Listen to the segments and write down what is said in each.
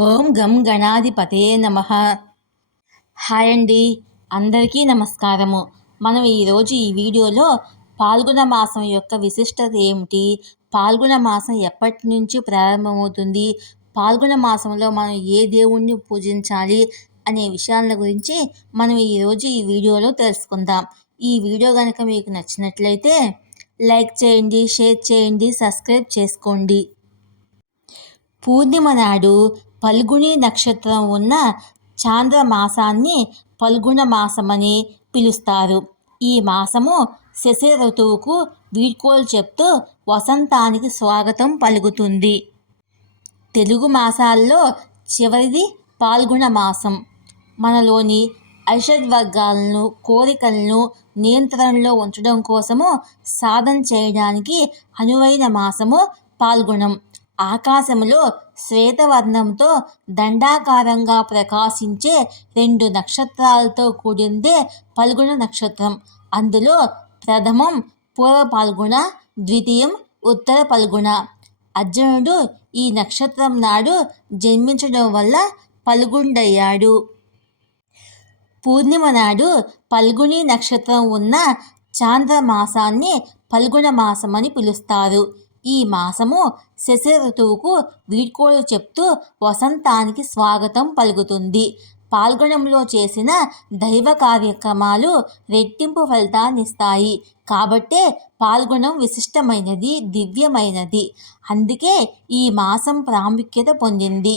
ఓం గం గణాధిపతే నమః. హాయ్ అండి, అందరికీ నమస్కారము. మనం ఈరోజు ఈ వీడియోలో పాల్గొన మాసం యొక్క విశిష్టత ఏమిటి, పాల్గొన మాసం ఎప్పటి నుంచి ప్రారంభమవుతుంది, పాల్గొన మాసంలో మనం ఏ దేవుణ్ణి పూజించాలి అనే విషయాల గురించి మనం ఈరోజు ఈ వీడియోలో తెలుసుకుందాం. ఈ వీడియో కనుక మీకు నచ్చినట్లయితే లైక్ చేయండి, షేర్ చేయండి, సబ్స్క్రైబ్ చేసుకోండి. పూర్ణిమ నాడు పల్గుణి నక్షత్రం ఉన్న చాంద్ర మాసాన్ని పల్గుణ మాసమని పిలుస్తారు. ఈ మాసము శశి ఋతువుకు వీడ్కోలు చెప్తూ వసంతానికి స్వాగతం పలుకుతుంది. తెలుగు మాసాల్లో చివరిది పాల్గొన మాసం. మనలోని ఐషడ్వర్గాలను, కోరికలను నియంత్రణలో ఉంచడం కోసము సాధన చేయడానికి అనువైన మాసము పాల్గొనం. ఆకాశంలో శ్వేతవర్ణంతో దండాకారంగా ప్రకాశించే 2 నక్షత్రాలతో కూడిందే పల్గుణ నక్షత్రం. అందులో ప్రథమం పూర్వ పాల్గుణ, ద్వితీయం ఉత్తర పల్గుణ. అర్జునుడు ఈ నక్షత్రం నాడు జన్మించడం వల్ల పల్గుండయ్యాడు. పూర్ణిమ నాడు పల్గుని నక్షత్రం ఉన్న చాంద్ర మాసాన్ని పల్గుణ మాసమని పిలుస్తారు. ఈ మాసము శశి ఋతువుకు వీడ్కోలు చెప్తూ వసంతానికి స్వాగతం పలుకుతుంది. పాల్గొనంలో చేసిన దైవ కార్యక్రమాలు రెట్టింపు ఫలితాన్నిస్తాయి. కాబట్టే పాల్గొనం విశిష్టమైనది, దివ్యమైనది. అందుకే ఈ మాసం ప్రాముఖ్యత పొందింది.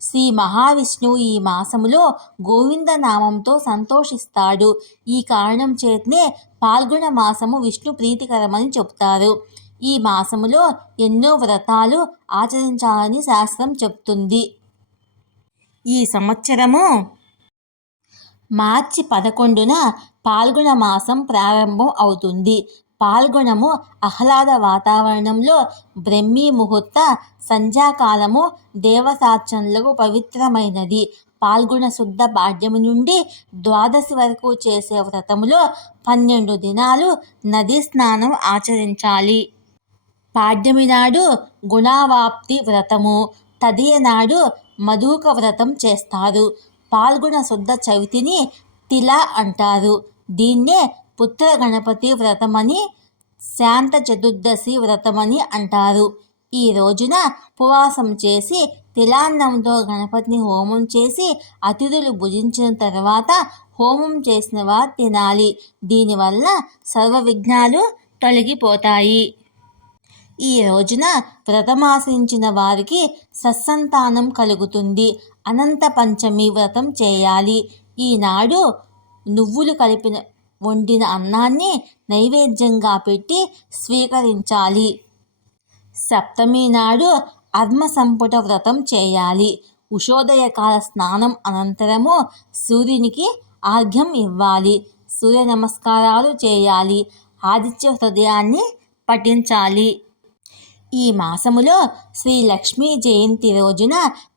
శ్రీ మహావిష్ణువు ఈ మాసములో గోవింద నామంతో సంతోషిస్తాడు. ఈ కారణం చేతనే పాల్గొన మాసము విష్ణు ప్రీతికరమని చెప్తారు. ఈ మాసములో ఎన్నో వ్రతాలు ఆచరించాలని శాస్త్రం చెప్తుంది. ఈ సంవత్సరము మార్చి 11న పాల్గొన మాసం ప్రారంభం అవుతుంది. పాల్గొనము ఆహ్లాద వాతావరణంలో బ్రహ్మీ ముహూర్త సంధ్యాకాలము దేవతార్చనలకు పవిత్రమైనది. పాల్గొన శుద్ధ పాడ్యమి నుండి ద్వాదశి వరకు చేసే వ్రతములో 12 దినాలు నదీ స్నానం ఆచరించాలి. పాడ్యమి నాడు గుణావాప్తి వ్రతము, తదియ నాడు మధుక వ్రతం చేస్తారు. పాల్గొన శుద్ధ చవితిని తిల అంటారు. దీన్నే పుత్ర గణపతి వ్రతమని, శాంత చతుర్దశి వ్రతమని అంటారు. ఈ రోజున ఉపవాసం చేసి తిలాన్నంతో గణపతిని హోమం చేసి అతిథులు భుజించిన తర్వాత హోమం చేసిన వారు తినాలి. దీనివల్ల సర్వ విఘ్నాలు తొలగిపోతాయి. ఈ రోజున వ్రతమాసించిన వారికి సత్సంతానం కలుగుతుంది. అనంత పంచమి వ్రతం చేయాలి. ఈనాడు నువ్వులు కలిపిన వండిన అన్నాన్ని నైవేద్యంగా పెట్టి స్వీకరించాలి. సప్తమి నాడు అర్మ సంపుట వ్రతం చేయాలి. ఉషోదయకాల స్నానం అనంతరము సూర్యునికి ఆర్ఘ్యం ఇవ్వాలి. సూర్య నమస్కారాలు చేయాలి. ఆదిత్య హృదయాన్ని పఠించాలి. ఈ మాసములో శ్రీ లక్ష్మీ జయంతి రోజున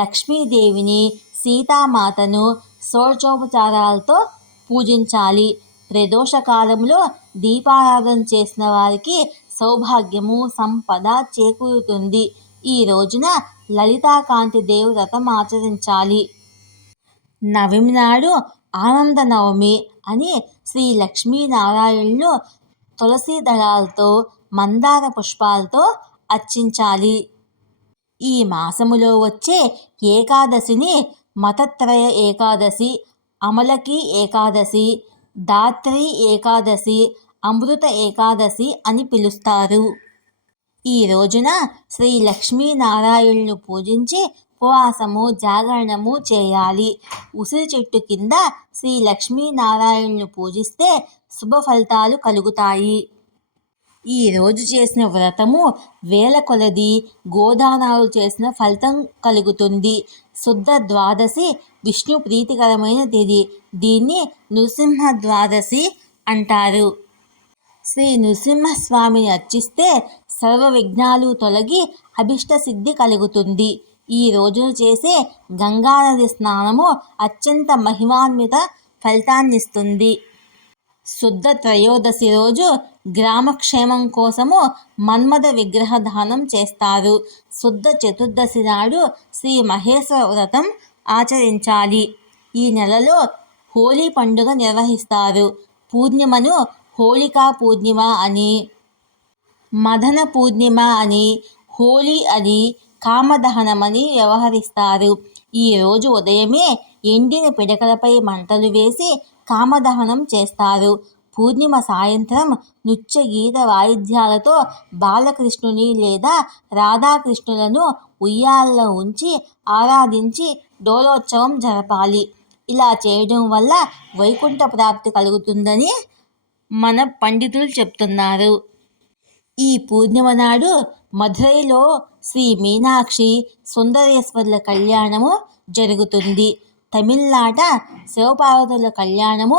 లక్ష్మీదేవిని, సీతామాతను షోడశోపచారాలతో పూజించాలి. ప్రదోష కాలంలో దీపారాధన చేసిన వారికి సౌభాగ్యము, సంపద చేకూరుతుంది. ఈ రోజున లలితాకాంతి దేవి వ్రతం ఆచరించాలి. నవమి నాడు ఆనంద నవమి అని శ్రీ లక్ష్మీనారాయణులు తులసి దళాలతో, మందార పుష్పాలతో అర్చించాలి. ఈ మాసములో వచ్చే ఏకాదశిని మతత్రయ ఏకాదశి, అమలకి ఏకాదశి, ధాత్రి ఏకాదశి, అమృత ఏకాదశి అని పిలుస్తారు. ఈ రోజున శ్రీ లక్ష్మీనారాయణులను పూజించి ఉపవాసము, జాగరణము చేయాలి. ఉసిరి చెట్టు కింద శ్రీ లక్ష్మీనారాయణులను పూజిస్తే శుభ ఫలితాలు కలుగుతాయి. ఈ రోజు చేసిన వ్రతము వేల కొలది గోదానాలు చేసిన ఫలితం కలుగుతుంది. శుద్ధ ద్వాదశి విష్ణు ప్రీతికరమైన తిథి. దీన్ని నృసింహ ద్వాదశి అంటారు. శ్రీ నృసింహస్వామిని అర్చిస్తే సర్వ విఘ్నాలు తొలగి అభిష్ట సిద్ధి కలుగుతుంది. ఈ రోజున చేసే గంగానది స్నానము అత్యంత మహిమాన్విత ఫలితాన్నిస్తుంది. శుద్ధ త్రయోదశి రోజు గ్రామక్షేమం కోసము మన్మథ విగ్రహ దానం చేస్తారు. శుద్ధ చతుర్దశి నాడు శ్రీ మహేశ్వర వ్రతం ఆచరించాలి. ఈ నెలలో హోలీ పండుగ నిర్వహిస్తారు. పూర్ణిమను హోళికా పూర్ణిమ అని, మదన పూర్ణిమ అని, హోలీ అని, కామదహనమని వ్యవహరిస్తారు. ఈరోజు ఉదయమే ఎండిన పిడకలపై మంటలు వేసి కామదహనం చేస్తారు. పూర్ణిమ సాయంత్రం నృత్య గీత వాయిద్యాలతో బాలకృష్ణుని లేదా రాధాకృష్ణులను ఉయ్యాలలో ఉంచి ఆరాధించి డోలోత్సవం జరపాలి. ఇలా చేయడం వల్ల వైకుంఠ ప్రాప్తి కలుగుతుందని మన పండితులు చెప్తున్నారు. ఈ పూర్ణిమ నాడు మధురైలో శ్రీ మీనాక్షి సుందరేశ్వర్ల కళ్యాణము జరుగుతుంది. తమిళనాట శివపార్వతుల కళ్యాణము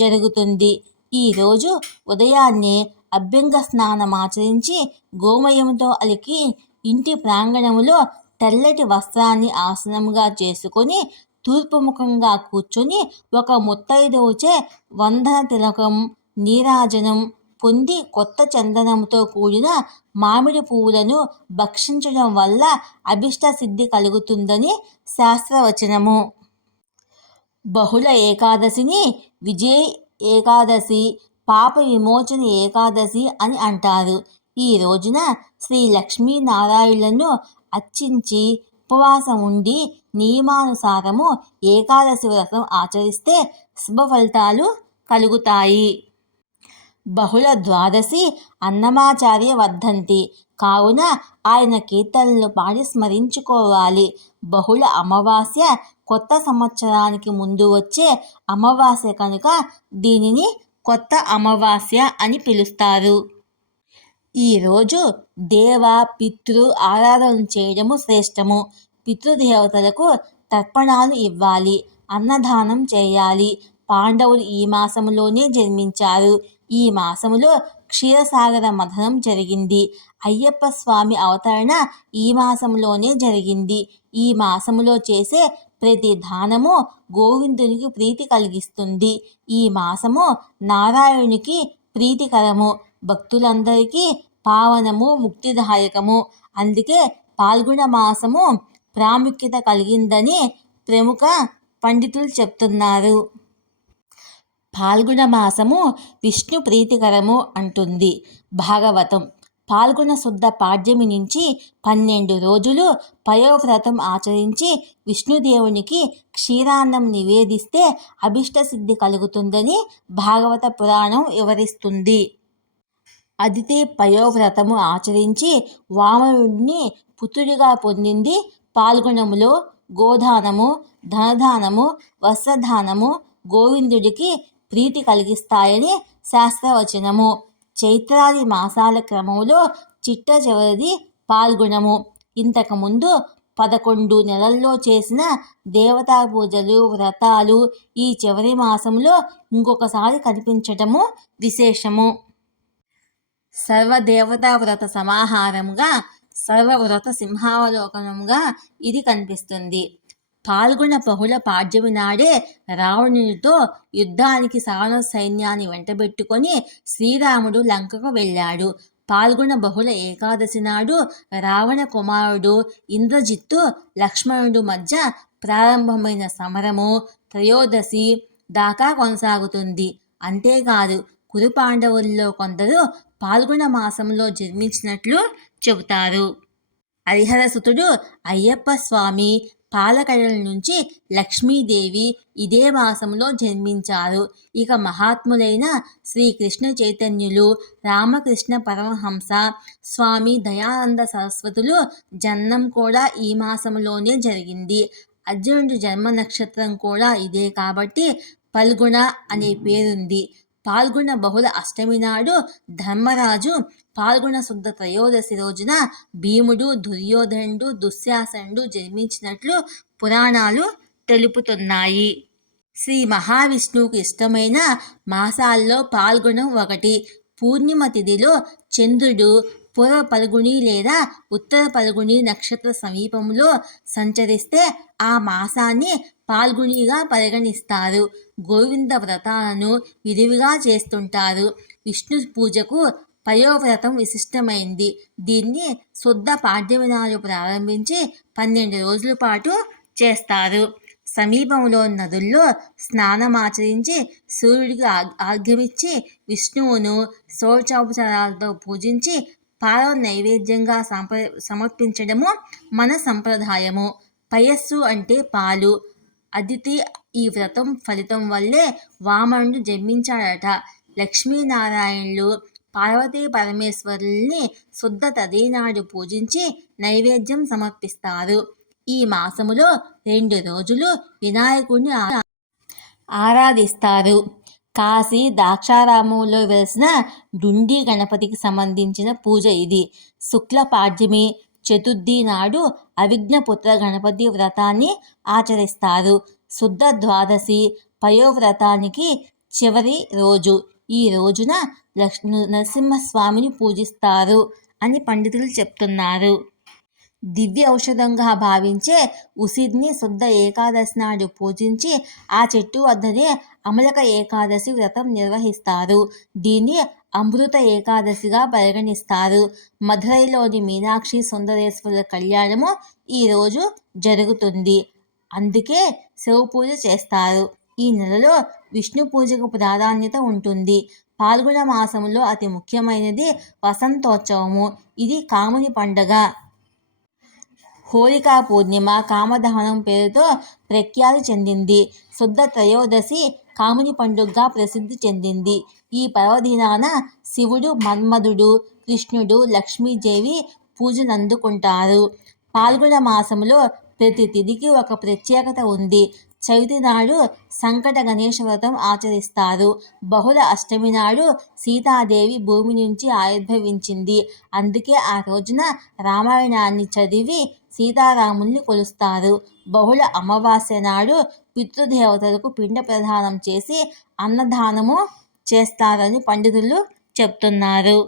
జరుగుతుంది. ఈరోజు ఉదయాన్నే అభ్యంగ స్నానమాచరించి గోమయంతో అలికి ఇంటి ప్రాంగణములో తెల్లటి వస్త్రాన్ని ఆసనముగా చేసుకొని తూర్పుముఖంగా కూర్చొని ఒక ముత్తైదువుచే వందన తిలకం, నీరాజనం పొంది కొత్త చందనంతో కూడిన మామిడి పువ్వులను భక్షించడం వల్ల అభిష్ట సిద్ధి కలుగుతుందని శాస్త్రవచనము. బహుళ ఏకాదశిని విజయ ఏకాదశి, పాప విమోచన ఏకాదశి అని అంటారు. ఈ రోజున శ్రీ లక్ష్మీనారాయణులను అర్చించి ఉపవాసం ఉండి నియమానుసారము ఏకాదశి వ్రతం ఆచరిస్తే శుభ ఫలితాలు కలుగుతాయి. బహుళ ద్వాదశి అన్నమాచార్య వర్ధంతి కావున ఆయన కీర్తనలు పాడి స్మరించుకోవాలి. బహుళ అమావాస్య కొత్త సంవత్సరానికి ముందు వచ్చే అమావాస్య కనుక దీనిని కొత్త అమావాస్య అని పిలుస్తారు. ఈరోజు దేవ పితృ ఆరాధన చేయడము శ్రేష్టము. పితృదేవతలకు తర్పణాలు ఇవ్వాలి, అన్నదానం చేయాలి. పాండవులు ఈ మాసములోనే జన్మించారు. ఈ మాసములో క్షీరసాగర మథనం జరిగింది. అయ్యప్ప స్వామి అవతరణ ఈ మాసంలోనే జరిగింది. ఈ మాసములో చేసే ప్రతి దానము గోవిందునికి ప్రీతి కలిగిస్తుంది. ఈ మాసము నారాయణునికి ప్రీతికరము, భక్తులందరికీ పావనము, ముక్తిదాయకము. అందుకే పాల్గొన మాసము ప్రాముఖ్యత కలిగిందని ప్రముఖ పండితులు చెప్తున్నారు. పాల్గొన మాసము విష్ణు ప్రీతికరము అంటుంది భాగవతం. పాల్గొన శుద్ధ పాడ్యమి నుంచి 12 రోజులు పయోవ్రతం ఆచరించి విష్ణుదేవునికి క్షీరాన్నం నివేదిస్తే అభిష్ట సిద్ధి కలుగుతుందని భాగవత పురాణం వివరిస్తుంది. అదితి పయోవ్రతము ఆచరించి వామనుడిని పుత్రుడిగా పొందింది. పాల్గొనములో గోదానము, ధనదానము, వస్త్రదానము గోవిందుడికి ప్రీతి కలిగిస్తాయని శాస్త్రవచనము. చైత్రాది మాసాల క్రమంలో చిట్ట చివరిది పాల్గొనము. ఇంతకుముందు 11 నెలల్లో చేసిన దేవతా పూజలు, వ్రతాలు ఈ చివరి మాసంలో ఇంకొకసారి కనిపించటము విశేషము. సర్వదేవతా వ్రత సమాహారముగా, సర్వవ్రత సింహావలోకనముగా ఇది కనిపిస్తుంది. పాల్గొన బహుళ పాడ్యమి నాడే రావణునితో యుద్ధానికి సవణ సైన్యాన్ని వెంటబెట్టుకొని శ్రీరాముడు లంకకు వెళ్ళాడు. పాల్గొన బహుళ ఏకాదశి నాడు రావణ కుమారుడు ఇంద్రజిత్తు లక్ష్మణుడు మధ్య ప్రారంభమైన సమరము త్రయోదశి దాకా కొనసాగుతుంది. అంతేకాదు కురు పాండవుల్లో కొందరు పాల్గొన మాసంలో జన్మించినట్లు చెబుతారు. హరిహరసుతుడు అయ్యప్ప స్వామి పాలకడల నుంచి లక్ష్మీదేవి ఇదే మాసంలో జన్మించారు. ఇక మహాత్ములైన శ్రీకృష్ణ చైతన్యులు, రామకృష్ణ పరమహంస, స్వామి దయానంద సరస్వతులు జన్మం కూడా ఈ మాసంలోనే జరిగింది. అర్జునుడి జన్మ నక్షత్రం కూడా ఇదే కాబట్టి పల్గుణ అనే పేరుంది. పాల్గొన బహుళ అష్టమి నాడు ధర్మరాజు, పాల్గొన శుద్ధ త్రయోదశి రోజున భీముడు, దుర్యోధనుడు, దుశ్శాసనుడు జన్మించినట్లు పురాణాలు తెలుపుతున్నాయి. శ్రీ మహావిష్ణువుకు ఇష్టమైన మాసాల్లో పాల్గొనం ఒకటి. పూర్ణిమ తిథిలో చంద్రుడు పూర్వ పల్గుని లేదా ఉత్తర పల్గుని నక్షత్ర సమీపంలో సంచరిస్తే ఆ మాసాన్ని పాల్గునిగా పరిగణిస్తారు. గోవింద వ్రతాలను విరివిగా చేస్తుంటారు. విష్ణు పూజకు పయోవ్రతం విశిష్టమైంది. దీన్ని శుద్ధ పాడ్యమి నాడు ప్రారంభించి 12 రోజుల పాటు చేస్తారు. సమీపంలో నదుల్లో స్నానమాచరించి సూర్యుడికి ఆర్ఘ్యమిచ్చి విష్ణువును షోడశోపచారాలతో పూజించి పాలను నైవేద్యంగా సమర్పించడము మన సంప్రదాయము. పయస్సు అంటే పాలు. అదితి ఈ వ్రతం ఫలితం వల్లే వామనుడు జన్మించాడట. లక్ష్మీనారాయణులు పార్వతీ పరమేశ్వరుల్ని శుద్ధ తదినాడు పూజించి నైవేద్యం సమర్పిస్తారు. ఈ మాసములో 2 రోజులు వినాయకుడిని ఆరాధిస్తారు. కాశీ ద్రాక్షారామంలో వెలిసిన డుండి గణపతికి సంబంధించిన పూజ ఇది. శుక్ల పాడ్యమి చతుర్థి నాడు అవిఘ్నపుత్ర గణపతి వ్రతాన్ని ఆచరిస్తారు. శుద్ధ ద్వాదశి పయోవ్రతానికి చివరి రోజు. ఈ రోజున నరసింహస్వామిని పూజిస్తారు అని పండితులు చెప్తున్నారు. దివ్య ఔషధంగా భావించే ఉసిరిని శుద్ధ ఏకాదశి నాడు పూజించి ఆ చెట్టు వద్దనే అమలక ఏకాదశి వ్రతం నిర్వహిస్తారు. దీన్ని అమృత ఏకాదశిగా పరిగణిస్తారు. మధురైలోని మీనాక్షి సుందరేశ్వరుల కళ్యాణము ఈరోజు జరుగుతుంది. అందుకే శివపూజ చేస్తారు. ఈ నెలలో విష్ణు పూజకు ప్రాధాన్యత ఉంటుంది. పాల్గొన మాసంలో అతి ముఖ్యమైనది వసంతోత్సవము. ఇది కాముని పండుగ. హోళికా పూర్ణిమ కామదహనం పేరుతో ప్రఖ్యాతి చెందింది. శుద్ధ త్రయోదశి కాముని పండుగగా ప్రసిద్ధి చెందింది. ఈ పర్వదినాన శివుడు, మన్మధుడు, కృష్ణుడు, లక్ష్మీదేవి పూజనందుకుంటారు. పాల్గొన మాసంలో ప్రతి తిథికి ఒక ప్రత్యేకత ఉంది. చవితి నాడు సంకట గణేశ వ్రతం ఆచరిస్తారు. బహుళ అష్టమి నాడు సీతాదేవి భూమి నుంచి ఆవిర్భవించింది. అందుకే ఆ రోజున రామాయణాన్ని చదివి సీతారాముల్ని కొలుస్తారు. బహుళ అమావాస్య నాడు పితృదేవతలకు పిండ ప్రదానం చేసి అన్నదానము చేస్తారని పండితులు చెప్తున్నారు.